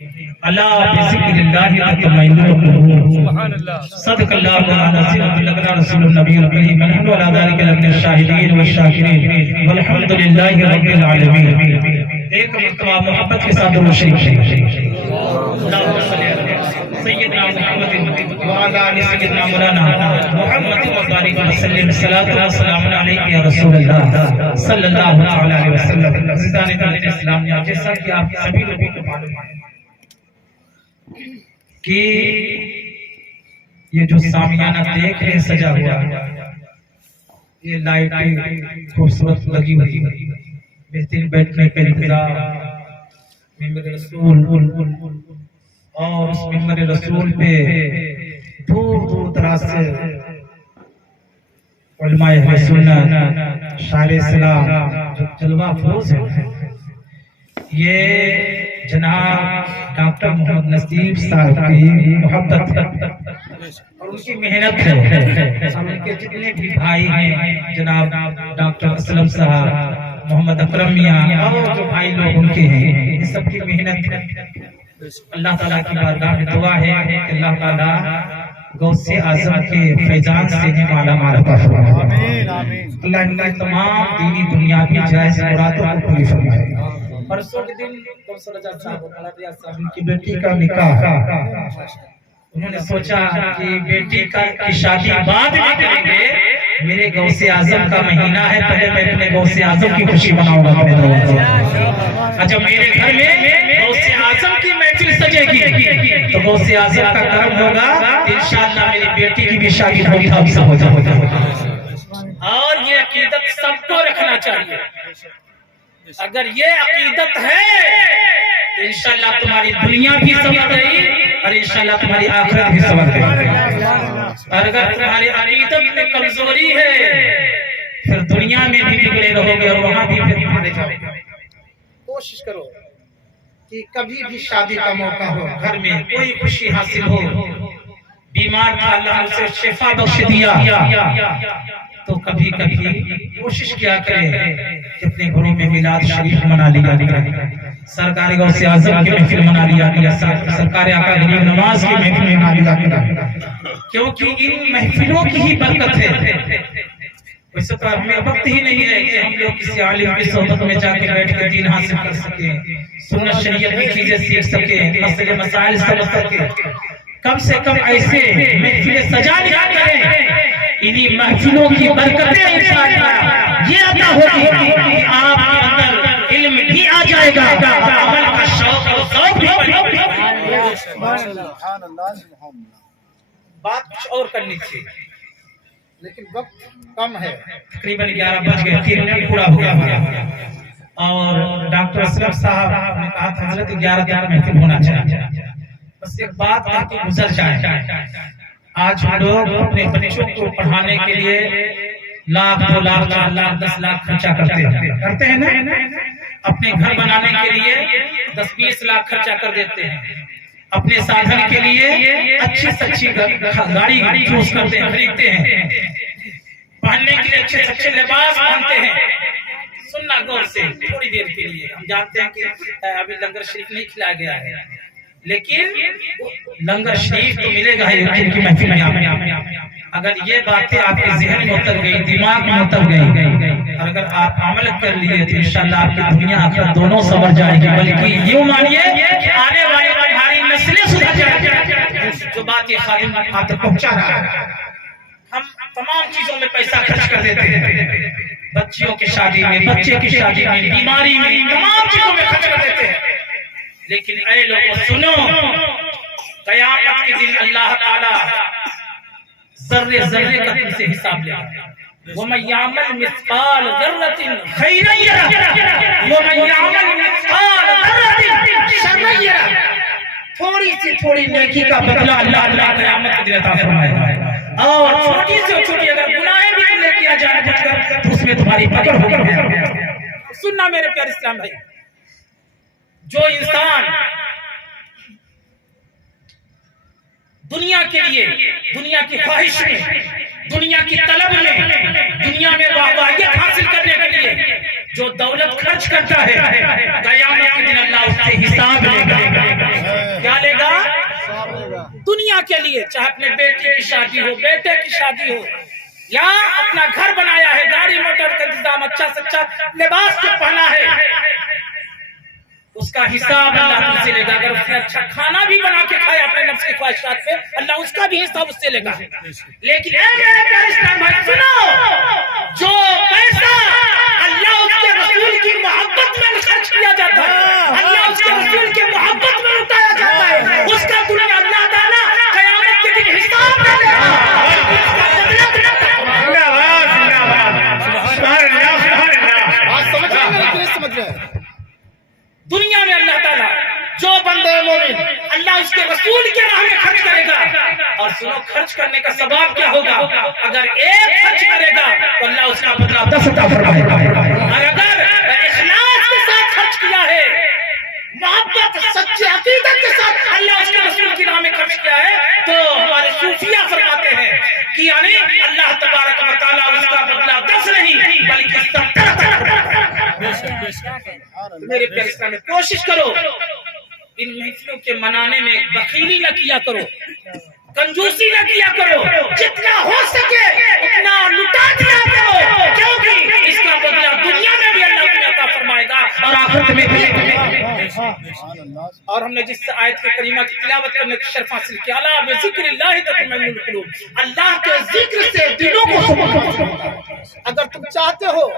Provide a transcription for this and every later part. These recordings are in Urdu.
اللہ بذکر اللہ تطمئن القلوب صدق اللہ مولانا سیدنا رسول النبی الکریم ونحن علی ذلک لمن الشاہدین والشاکرین والحمد للہ رب العالمین۔ ایک مرتبہ محبت کے ساتھ درود شریف اللہم صلی علی سیدنا محمد وعلی آل سیدنا مولانا محمد وبارک وسلم صلاۃ و سلام علیک یا رسول اللہ صلی اللہ علیہ وسلم۔ عزیزان دین اسلام، جیسا کہ آپ سبھی لوگوں کو معلوم ہے کہ یہ جو سامیانہ دیکھ رہے سجا ہوا، یہ لائٹیں خوبصورت لگی ہوئی، بہترین بیٹھنے کا انتظام، ممبر رسول، اور اس ممبر رسول پہ دور دور دراز سے علماء اہل سنت، شاعر اسلام جو جلوہ افروز ہیں، یہ جناب ڈاکٹر محمد نصیب صاحب کی محبت اور ان کی محنت ہے، اور ان کے جتنے بھی بھائی ہیں، جناب ڈاکٹر اسلم صاحب، محمد اکرم میاں اور جو بھائی لوگ ان کے ہیں، یہ سب کی محنت ہے۔ اللہ تعالیٰ کی بارگاہ میں دعا ہے کہ اللہ تعالیٰ غوث اعظم کے فیضان سے ہی مالا مال فرمائے، اللہ ان کی تمام دینی دنیاوی جائز مرادوں کو پوری فرمائے۔ پرسوں کے دن صاحب کی بیٹی کا نکاح، انہوں نے سوچا کہ بیٹی کی شادی بعد میں کریں گے، میرے غوث اعظم کا مہینہ ہے، پہلے میں اپنے غوث اعظم کی خوشی مناؤں گا اپنے دور سے۔ اچھا، میرے گھر میں غوث اعظم کی محفل سجے گی تو غوث اعظم کا کرم ہوگا، انشاءاللہ میری بیٹی کی بھی شادی ہوگی، ہم سب ہو جائے۔ اور یہ عقیدت سب کو رکھنا چاہیے، اگر یہ عقیدت ہے تو انشاءاللہ تمہاری دنیا بھی سنور گئی اور انشاءاللہ تمہاری آخرت بھی سنور گئی۔ اور اگر تمہاری عقیدت میں کمزوری ہے پھر دنیا میں بھی بگڑے رہو گے اور وہاں بھی پھر مارے جاؤ گے۔ کوشش کرو کہ کبھی بھی شادی کا موقع ہو، گھر میں کوئی خوشی حاصل ہو، بیمار تھا اللہ نے اسے شفا بخش دیا، تو کبھی کبھی کوشش کیا کریں کہ اپنے گھروں میں میلاد شریف منا لیا کریں، سرکار غوث اعظم کی محفل منا لیا کریں، سرکار آقا غریب نواز کی محفل منا لیا کریں، کیونکہ ان محفلوں کی ہی برکت ہے۔ ویسے تو ہمیں وقت ہی نہیں ہے کہ ہم لوگ کسی عالم کی صحبت میں جا کے بیٹھ کے دین حاصل کر سکیں، سنت شریعت کی چیزیں سیکھ سکیں، مسئلے مسائل سمجھ سکیں۔ کم سے کم ایسے محفلیں سجا لیا کریں، انہی محفلوں کی برکتیں انشاءاللہ یہ عطا ہوگی کہ آپ کے اندر علم بھی آ جائے گا، عمل کا شوق اور ذوق بھی پیدا ہوگا۔ بات کچھ اور کرنی تھی لیکن وقت کم ہے، تقریباً 11 بج گئے، 3 منٹ پورا ہو گیا، اور ڈاکٹر اسلم صاحب نے کہا تھا حضرت 11 تک محفل ہونا چاہیے۔ بس ایک بات کہہ کے گزر جائے، آج ہم لوگ اپنے بچوں کو پڑھانے کے لیے لاکھ 2 لاکھ 4 لاکھ 10 لاکھ خرچہ کرتے ہیں نا، اپنے گھر بنانے کے لیے 10-20 لاکھ خرچہ کر دیتے ہیں، اپنے سادھن کے لیے اچھی سے اچھی گاڑی چوز کرتے ہیں، خریدتے ہیں، پہننے کے لیے اچھے سے اچھے لباس پہنتے ہیں۔ سننا غور سے تھوڑی دیر کے لیے، ہم جانتے ہیں کہ ابھی لنگر شریف نہیں کھلایا گیا ہے، لیکن لنگر شریف تو ملے گا ہی ان کی محفل میں۔ اگر یہ باتیں آپ کے ذہن میں اتر گئی، دماغ میں اتر گئی، اور اگر آپ عمل کر لیے تو انشاءاللہ آپ کی دنیا آخرت دونوں سنور جائے گی، بلکہ یوں مانیے کہ آنے والی تمہاری نسلیں سدھر جائیں گی۔ جو بات یہ خادم آپ تک پہنچا رہا ہے، ہم تمام چیزوں میں پیسہ خرچ کر دیتے ہیں، بچیوں کی شادی میں، بچے کی شادی میں، بیماری میں، تمام چیزوں میں خرچ کر دیتے ہیں، لیکن اے لوگوں سنو، قیامت کے دن اللہ تعالیٰ ذرے ذرے کا تم سے حساب لے گا۔ وَمَن يَعْمَلْ مِثْقَالَ ذَرَّةٍ خَيْرًا يَرَهُ وَمَن يَعْمَلْ مِثْقَالَ ذَرَّةٍ شَرًّا يَرَهُ۔ تھوڑی سی تھوڑی نیکی کا بدلہ اللہ تعالیٰ قیامت کے دن عطا فرمائے گا، اور چھوٹی سے چھوٹی اگر گناہیں بھی تم نے کیا جائے بچ کر تو اس میں تمہاری پکڑ ہوگی۔ سننا میرے پیارے اسلام بھائی، جو انسان دنیا کے لیے، دنیا کی خواہش میں، دنیا کی طلب میں، دنیا میں واقعیت حاصل کرنے کے لیے جو دولت خرچ کرتا ہے، قیامت کے دن اللہ اس سے حساب لے گا۔ کے لیے، چاہے اپنے بیٹے کی شادی ہو، بیٹے کی شادی ہو، یا اپنا گھر بنایا ہے، گاڑی موٹر کا انتظام، اچھا سے اچھا لباس کو پہنا ہے، اس کا حساب اللہ تم سے لے گا. اگر اس نے اچھا کھانا بھی بنا کے کھایا اپنے نفس کی خواہشات پہ، اللہ اس کا بھی حساب اس سے لے گا. لیکن اے میرے پیارے اسلام بھائی سنو، جو پیسہ اللہ اس کے رسول کی محبت میں خرچ کیا جاتا ہے، اللہ اس کے رسول کے محبت میں لٹایا جاتا ہے، اس کا دنیا اللہ تعالیٰ قیامت کے دن حساب لے لے گا. دنیا میں اللہ تعالیٰ جو بندے مومن اللہ اس کے رسول کے راہ میں خرچ کرے گا، اور سنو خرچ کرنے کا ثواب کیا ہوگا؟ اگر ایک خرچ کرے گا تو اللہ اس کا بدلہ 10 عطا فرمائے گا، اور اگر اخلاص کے ساتھ خرچ کیا ہے، محبت سچے عقیدت کے ساتھ اللہ اس کے رسول کی راہ میں خرچ کیا ہے، تو ہمارے صوفیہ فرماتے ہیں کہ یعنی اللہ تبارک و تعالیٰ اس کا بدلہ 10 نہیں بلکہ 70 عطا فرمائے. میرے پیارے اسلام میں کوشش کرو ان محفلوں کے منانے میں بخیلی نہ کیا کرو، کنجوسی نہ کیا کرو، جتنا ہو سکے اتنا لٹا دیا کرو، کیونکہ اس کا بدلہ دنیا میں بھی اللہ تمہیں عطا فرمائے گا اور آخرت میں بھی. اور ہم نے جس آیت کے کریمہ کی تلاوت کرنے کی شرف حاصل کیا، الا بذکر اللہ تطمئن القلوب، اللہ کے ذکر سے دلوں کو سکون ملتا ہے. اگر تم چاہتے ہو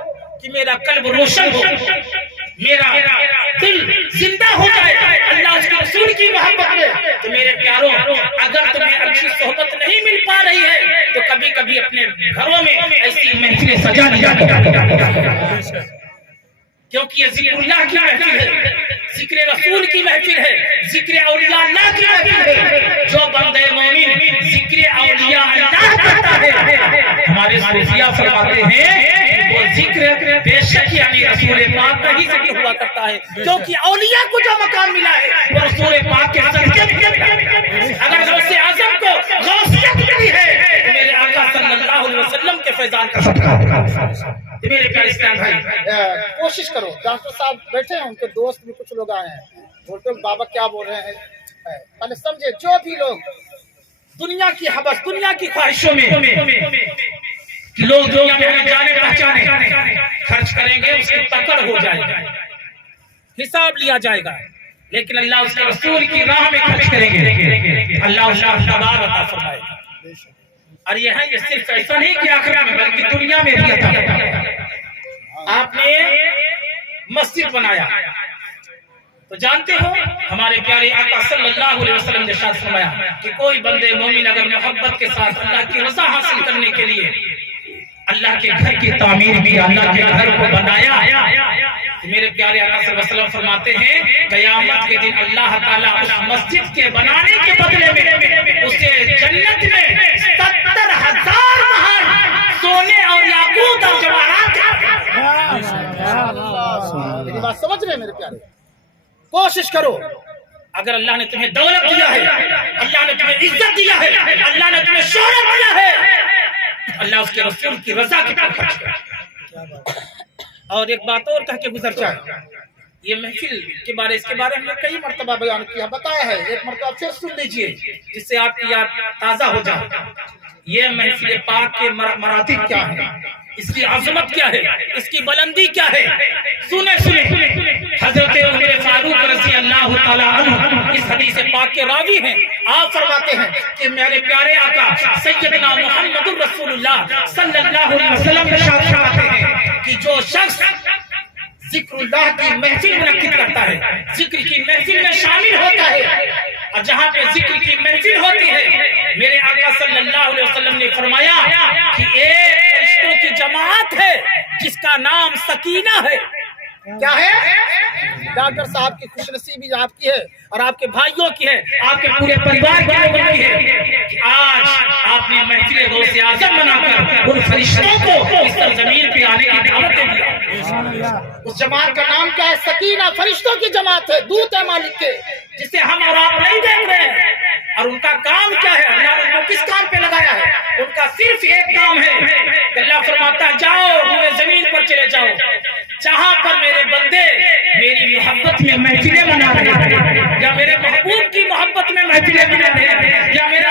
کہ میرا قلب روشن ہو، میرا دل زندہ ہو جائے اللہ اس کے رسول کی محبت میں، تو میرے پیاروں اگر تمہیں اچھی صحبت نہیں مل پا رہی ہے تو کبھی کبھی اپنے گھروں میں ایسی محفلیں سجا لیا کرو، کیونکہ یہ ذکر اللہ کی محفل ہے، ذکر رسول کی محفل ہے، ذکر اولیاء اللہ کی محفل ہے. جو بندے مومن ذکر اولیاء اللہ کرتا ہے، ہمارے صوفیہ فرماتے ہیں وہ ذکر بے شک یعنی رسول پاک کا ہی ذکر ہوا کرتا ہے، کیونکہ اولیاء کو جو مقام ملا ہے وہ رسول پاک کے صدقے ملا ہے. اگر غوث اعظم کو غوثیت ملی ہے تو میرے آقا صلی اللہ علیہ وسلم کے فیضان کا صدقہ ہے. میرے پیارے اسلام بھائی کوشش کرو، ڈاکٹر صاحب بیٹھے ہیں، ان کے دوست بھی کچھ لوگ آئے ہیں، بولتے ہیں بابا کیا بول رہے ہیں، پہلے سمجھے. جو بھی لوگ دنیا کی حبس، دنیا کی خواہشوں میں لوگ دنیا میں ہمیں جانے پہچانے خرچ کریں گے، اس کی پکڑ ہو جائے گا، حساب لیا جائے گا. لیکن اللہ اس کے رسول کی راہ میں خرچ کریں گے، اللہ اس کا ثواب عطا فرمائے گا. اور یہ ہے، یہ صرف ایسا نہیں کہ آخرت میں بلکہ دنیا میں بھی عطا فرمائے گا. آپ نے مسجد بنایا تو جانتے ہو ہمارے پیارے آقا صلی اللہ علیہ وسلم نے ارشاد فرمایا کہ کوئی بندے مومن اگر محبت کے ساتھ اللہ کی رضا حاصل کرنے کے لیے اللہ کے گھر کی تعمیر کی، اللہ کے گھر کو بنایا، تو میرے پیارے آقا صلی اللہ علیہ وسلم فرماتے ہیں قیامت کے دن اللہ تعالیٰ اس مسجد کے بنانے کے بدلے میں اسے جنت میں 70,000 مہر سونے اور یاقوت اور جواہرات میری بات سمجھ رہے ہیں میرے پیارے. کوشش کرو، اگر اللہ نے تمہیں دولت دیا ہے، اللہ نے تمہیں عزت دیا ہے، اللہ نے تمہیں شہرت دیا ہے، اللہ اس کے رسول کی رضا کی پر خرچ کرو. اور ایک بات اور کہہ کے گزر جائے، یہ محفل کے بارے، اس کے بارے ہم نے کئی مرتبہ بیان کیا، بتایا ہے، ایک مرتبہ پھر سن لیجئے جس سے آپ کی یاد تازہ ہو جائے. یہ محفل پاک کے مراتب کیا ہیں، اس کی عظمت کیا ہے، اس کی بلندی کیا ہے. سنیں حضرت عمر فاروق رضی اللہ تعالیٰ عنہ اس حدیث پاک کے راوی ہیں. آپ فرماتے ہیں کہ میرے پیارے آقا سیدنا محمد رسول اللہ صلی اللہ علیہ وسلم ارشاد فرماتے ہیں کہ جو شخص ذکر اللہ کی محفل منعقد کرتا ہے، ذکر کی محفل میں شامل ہوتا ہے، اور جہاں پہ ذکر کی محفل ہوتی ہے، میرے آقا صلی اللہ علیہ وسلم نے فرمایا کہ ایک فرشتوں کی جماعت ہے جس کا نام سکینہ ہے. کیا ہے؟ ڈاکٹر صاحب کی خوش نصیبی آپ کی ہے اور آپ کے بھائیوں کی ہے، آپ کے پورے پریوار کے لوگوں کی ہے کہ آج آپ نے محفل غوث اعظم بنا کر ان فرشتوں کو اس زمین پہ آنے کی دعوت دی. اس جماعت کا نام کیا ہے؟ سکینہ. فرشتوں کی جماعت ہے، دودھ ہے مالک کے، جسے ہم اور آپ نہیں دیکھ رہے ہیں. اور ان کا کام کیا ہے؟ اللہ نے ان کو کس کام پہ لگایا ہے؟ ان کا صرف ایک کام ہے کہ اللہ فرماتا ہے جاؤ روئے زمین پر چلے جاؤ، جہاں پر میرے بندے میری محبت میں محفلیں منا رہے ہیں، یا میرے محبوب کی محبت میں محفلیں منا رہے ہیں، یا میرے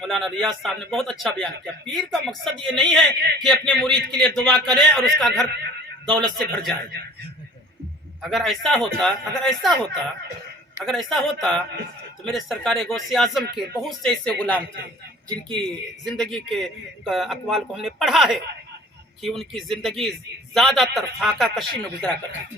مولانا ریاض صاحب نے بہت اچھا بیان کیا. پیر کا مقصد یہ نہیں ہے کہ اپنے مرید کے لیے دعا کرے اور اس کا گھر دولت سے بھر جائے. اگر ایسا ہوتا تو میرے سرکار غوث اعظم کے بہت سے ایسے غلام تھے جن کی زندگی کے اقوال کو ہم نے پڑھا ہے کہ ان کی زندگی زیادہ تر فاقہ کشی میں گزرا کرتی تھی.